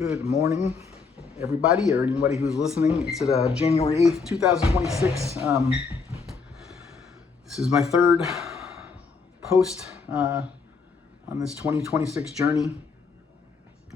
Good morning, everybody, or anybody who's listening. It's January 8th, 2026. This is my third post on this 2026 journey.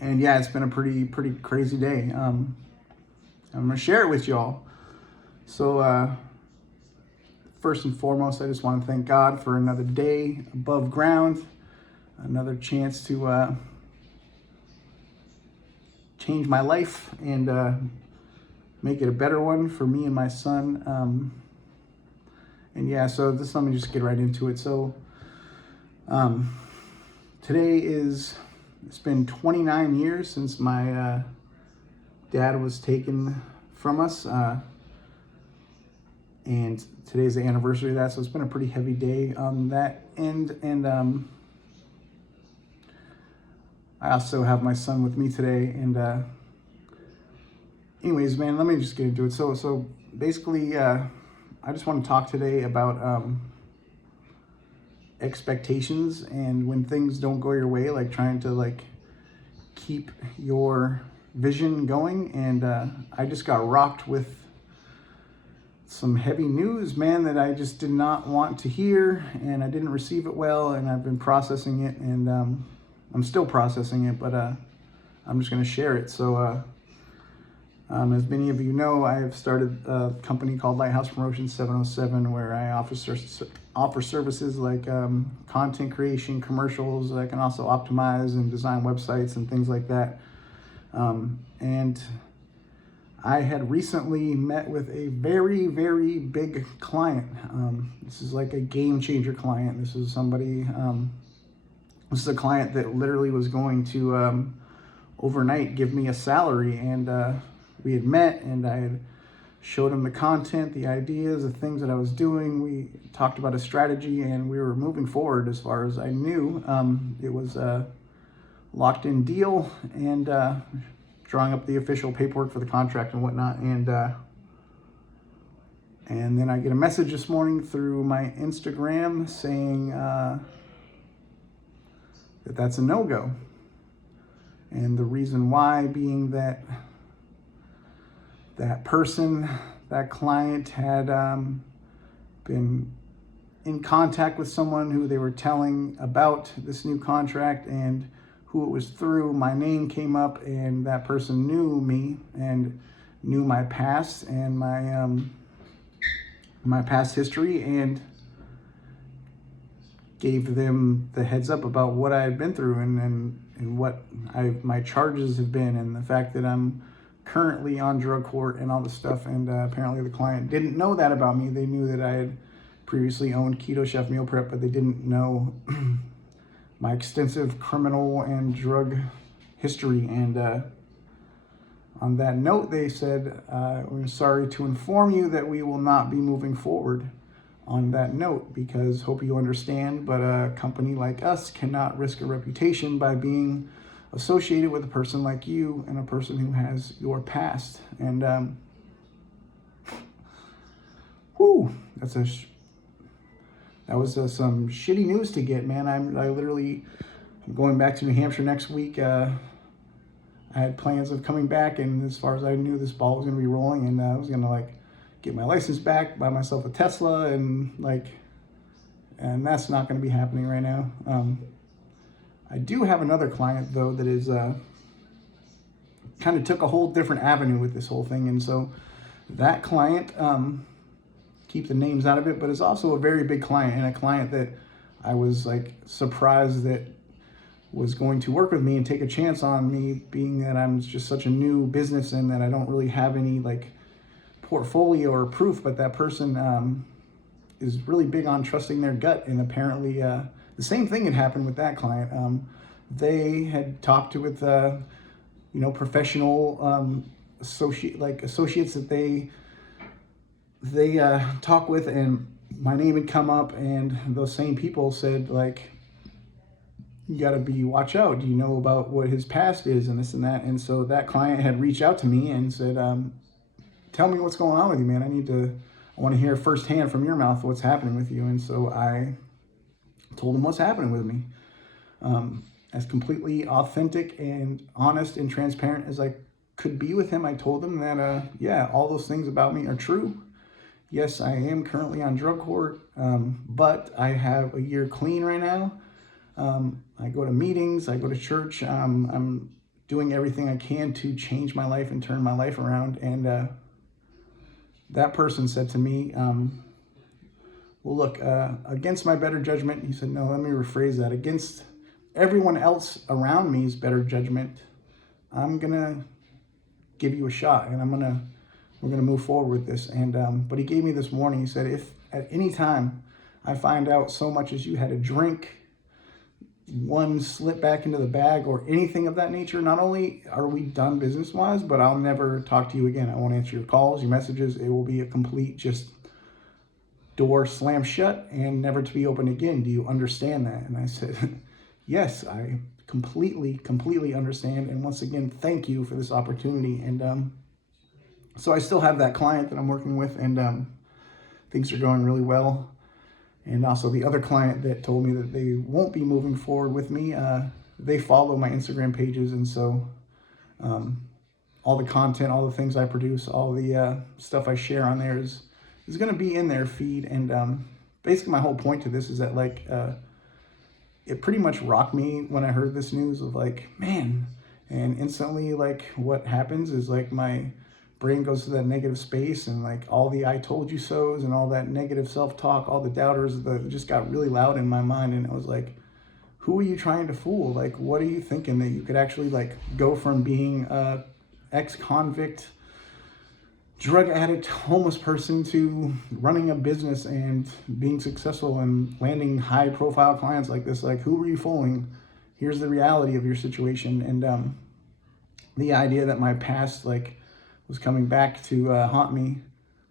And yeah, it's been a pretty crazy day. I'm going to share it with y'all. So first and foremost, I just want to thank God for another day above ground, another chance to change my life and make it a better one for me and my son. And yeah, so let me just get right into it. So today it's been 29 years since my dad was taken from us. And today's the anniversary of that, so it's been a pretty heavy day on that end. And I also have my son with me today. And anyways, man, let me just get into it. So basically, I just want to talk today about expectations and when things don't go your way, like trying to keep your vision going. And I just got rocked with some heavy news, man, that I just did not want to hear, and I didn't receive it well, and I've been processing it, and I'm still processing it, but I'm just going to share it. So as many of you know, I have started a company called Lighthouse Promotions 707, where I offer services like content creation, commercials. I can also optimize and design websites and things like that. And I had recently met with a very big client. This is like a game changer client. This is somebody, this is a client that literally was going to overnight give me a salary. And we had met, and I had showed him the content, the ideas, the things that I was doing. We talked about a strategy, and we were moving forward as far as I knew. It was a locked in deal, and drawing up the official paperwork for the contract and whatnot. And then I get a message this morning through my Instagram saying that that's a no-go. And the reason why being that that client had been in contact with someone who they were telling about this new contract and who it was through. My name came up, and that person knew me and knew my past and my past history, and gave them the heads up about what I had been through and what my charges have been, and the fact that I'm currently on drug court and all this stuff. And apparently the client didn't know that about me. They knew that I had previously owned Keto Chef Meal Prep, but they didn't know my extensive criminal and drug history. And on that note, they said, we're sorry to inform you that we will not be moving forward on that note, because hope you understand, but a company like us cannot risk a reputation by being associated with a person like you and a person who has your past. And that was some shitty news to get, man. I'm going back to New Hampshire next week. I had plans of coming back, and as far as I knew, this ball was going to be rolling, and I was going to get my license back, buy myself a Tesla, and that's not going to be happening right now. I do have another client though that is kind of took a whole different avenue with this whole thing, and so that client, keep the names out of it, but it's also a very big client, and a client that I was surprised that was going to work with me and take a chance on me, being that I'm just such a new business and that I don't really have any portfolio or proof. But that person is really big on trusting their gut, and apparently the same thing had happened with that client. They had talked with professional associates that they talk with, and my name had come up, and those same people said you got to watch out. Do you know about what his past is and this and that? And so that client had reached out to me and said, tell me what's going on with you, man. I want to hear firsthand from your mouth what's happening with you. And so I told him what's happening with me. as completely authentic and honest and transparent as I could be with him. I told him that, yeah, all those things about me are true. Yes, I am currently on drug court, but I have a year clean right now. I go to meetings, I go to church. I'm doing everything I can to change my life and turn my life around. And that person said to me, well, look, against my better judgment, he said, no, let me rephrase that. Against everyone else around me's better judgment, I'm going to give you a shot, and we're going to move forward with this. And but he gave me this warning. He said, if at any time I find out so much as you had a drink, one slip back into the bag, or anything of that nature, not only are we done business-wise, but I'll never talk to you again. I won't answer your calls, your messages. It will be a complete just door slam shut and never to be opened again. Do you understand that? And I said, yes, I completely understand. And once again, thank you for this opportunity. And so I still have that client that I'm working with, and things are going really well. And also the other client that told me that they won't be moving forward with me, they follow my Instagram pages. And so all the content, all the things I produce, all the stuff I share on there is going to be in their feed. And basically my whole point to this is that, like, it pretty much rocked me when I heard this news of, like, man, and instantly, like, what happens is, like, my brain goes to that negative space, and like all the I told you so's and all that negative self-talk, all the doubters, just got really loud in my mind. And it was like, who are you trying to fool? Like, what are you thinking that you could actually, like, go from being a ex-convict, drug addict, homeless person to running a business and being successful and landing high profile clients like this? Like, who are you fooling? Here's the reality of your situation. And the idea that my past, like, was coming back to haunt me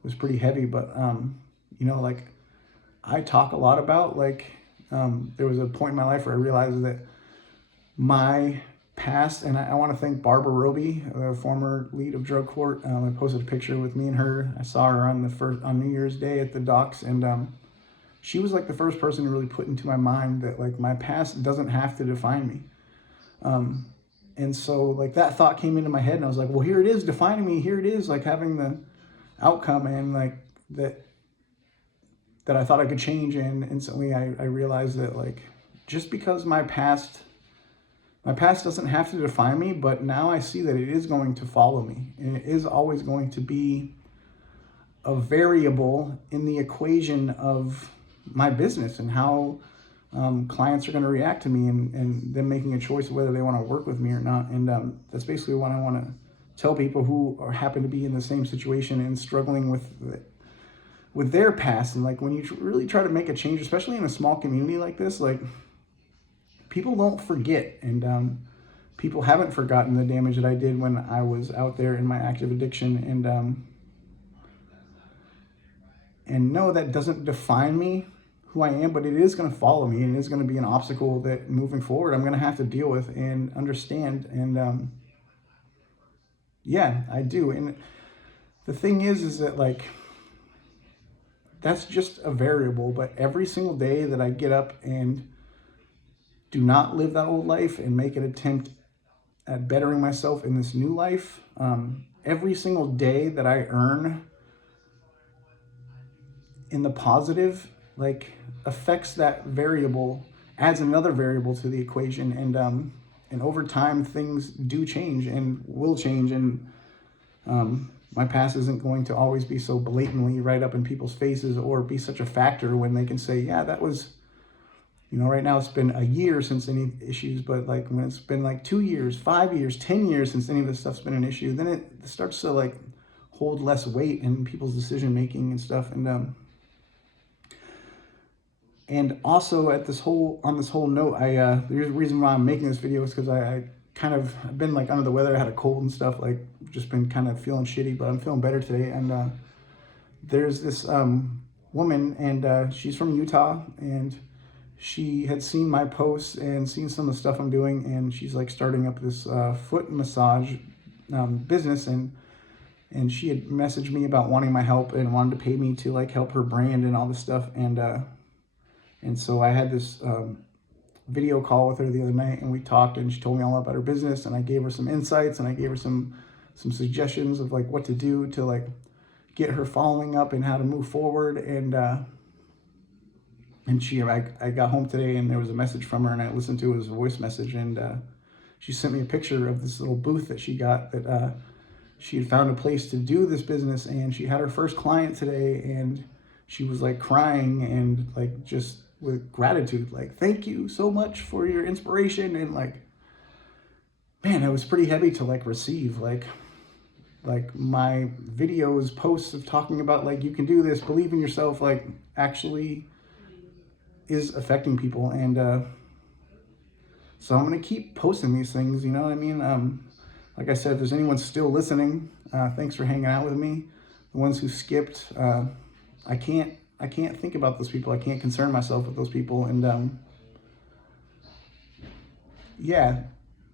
was pretty heavy. But you know, like, I talk a lot about, like, there was a point in my life where I realized that my past, and I want to thank Barbara Roby, the former lead of drug court. I posted a picture with me and her. I saw her on New Year's Day at the docks, and she was like the first person to really put into my mind that, like, my past doesn't have to define me. And so, like, that thought came into my head, and I was like, well, here it is defining me. Here it is, like, having the outcome, and like that I thought I could change. And instantly I realized that, like, just because my past doesn't have to define me, but now I see that it is going to follow me, and it is always going to be a variable in the equation of my business and how clients are going to react to me, and them making a choice of whether they want to work with me or not. And that's basically what I want to tell people who happen to be in the same situation and struggling with their past. And, like, when you really try to make a change, especially in a small community like this, like, people don't forget, and people haven't forgotten the damage that I did when I was out there in my active addiction. And no, that doesn't define me, who I am, but it is going to follow me, and it is going to be an obstacle that moving forward I'm going to have to deal with and understand. And yeah, I do. And the thing is that, like, that's just a variable. But every single day that I get up and do not live that old life and make an attempt at bettering myself in this new life, every single day that I earn in the positive, like, affects that variable, adds another variable to the equation. And over time, things do change and will change. And my past isn't going to always be so blatantly right up in people's faces, or be such a factor when they can say, yeah, that was, you know, right now it's been a year since any issues, but, like, when it's been like 2 years, 5 years, 10 years since any of this stuff's been an issue, then it starts to, like, hold less weight in people's decision making and stuff. And also on this whole note, the reason why I'm making this video is because I've been, like, under the weather. I had a cold and stuff, like, just been kind of feeling shitty, but I'm feeling better today. And there's this woman, and she's from Utah, and she had seen my posts and seen some of the stuff I'm doing, and she's, like, starting up this foot massage business, and she had messaged me about wanting my help and wanted to pay me to, like, help her brand and all this stuff. And so I had this video call with her the other night, and we talked, and she told me all about her business, and I gave her some insights, and I gave her some suggestions of like what to do to like get her following up and how to move forward. And I got home today, and there was a message from her, and I listened to it as a voice message, and she sent me a picture of this little booth that she got, that she had found a place to do this business, and she had her first client today, and she was like crying and like just with gratitude, like, thank you so much for your inspiration. And like, man, it was pretty heavy to like receive, like my videos, posts of talking about like, you can do this, believe in yourself, like actually is affecting people. And so I'm gonna keep posting these things, you know what I mean? Like I said, if there's anyone still listening, thanks for hanging out with me. The ones who skipped, I can't think about those people. I can't concern myself with those people. And yeah,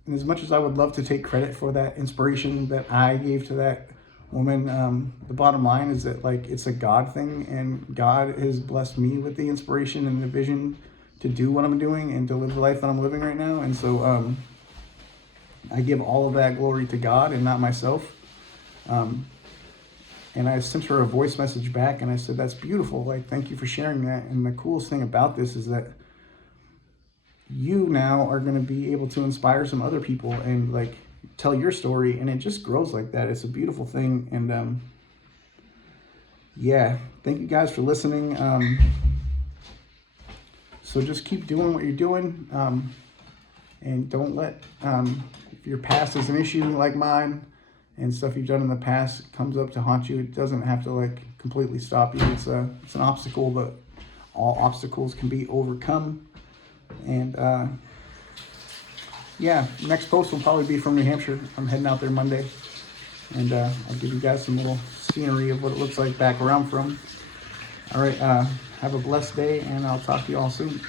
and as much as I would love to take credit for that inspiration that I gave to that woman, the bottom line is that like it's a God thing, and God has blessed me with the inspiration and the vision to do what I'm doing and to live the life that I'm living right now. And so I give all of that glory to God and not myself. And I sent her a voice message back, and I said, that's beautiful. Like, thank you for sharing that. And the coolest thing about this is that you now are going to be able to inspire some other people and like tell your story. And it just grows like that. It's a beautiful thing. And yeah, thank you guys for listening. So just keep doing what you're doing. And don't let, if your past is an issue like mine, and stuff you've done in the past comes up to haunt you, it doesn't have to like completely stop you. It's an obstacle, but all obstacles can be overcome. And yeah, next post will probably be from New Hampshire. I'm heading out there Monday, and I'll give you guys some little scenery of what it looks like back where I'm from. All right, have a blessed day, and I'll talk to you all soon.